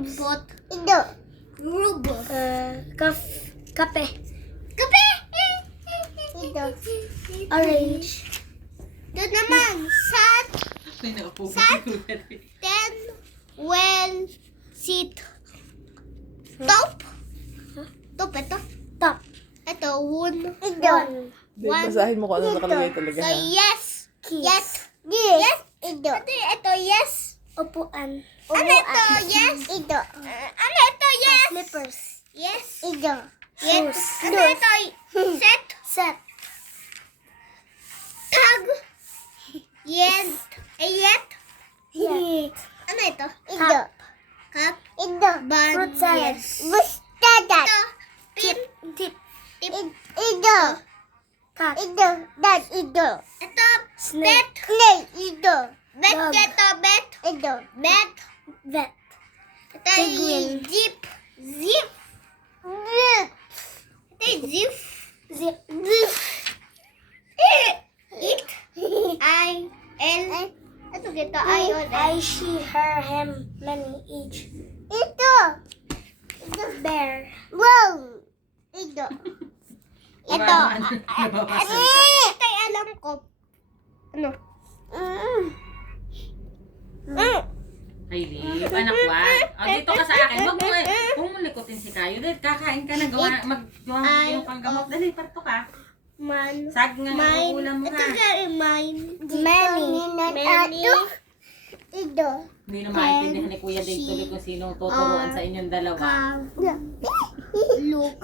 Bot. Ito. Rubo. Kape. Kape! Ito. Orange. Ito naman. Sat. May nakapugot Sat. yung ulan. Ten. Well. Sit. Top. Top ito. Top. Ito. Woon. Ito. Hindi, basahin mo kung ano nakalagay talaga. So, Ha? yes. Keys. Yes. Yes. Ito. Ito, yes. Upuan. Ano ito? Yes. Ito. Ano ito? Yes. Slippers. Yes. Ito. Yes. Shoes. Ano ito? Set. Set. Tag. Yet. Yet. Yet. Ano ito? Ito. Cup. Ito. Bun. Fruit salad. Yes. Mustard. Ito. Pin. Tip. Tip. Ito. Cat. Ito. Dad. Ito. Ito. Snake. Bet. Snake. Ito. Bet. Dog. Ito. Bet. Ito. Bet. Vet. Ito Penguin. zip. Zip. Zip. Ito zip. Zip. It. I. L. Ito gito. I. O. L. I, she, her, him, many, each. Ito. Bear. Wow. Ito. Ito. Nababasa. Ito ay alam ko. Ano? Ay, Liv, anak, wag. O, dito ka sa akin. Huwag mo likutin si Kayo. Dahil kakain ka na. Magawa mo kang gamot. Dali, parto ka. Man. Sag nga Mine. yung ulam mo Ito ha. gari mine. Many. Many. Ito. Hindi na maintindihan ni Kuya Dave tuloy kung sinong tuturuan sa inyong dalawa. Look.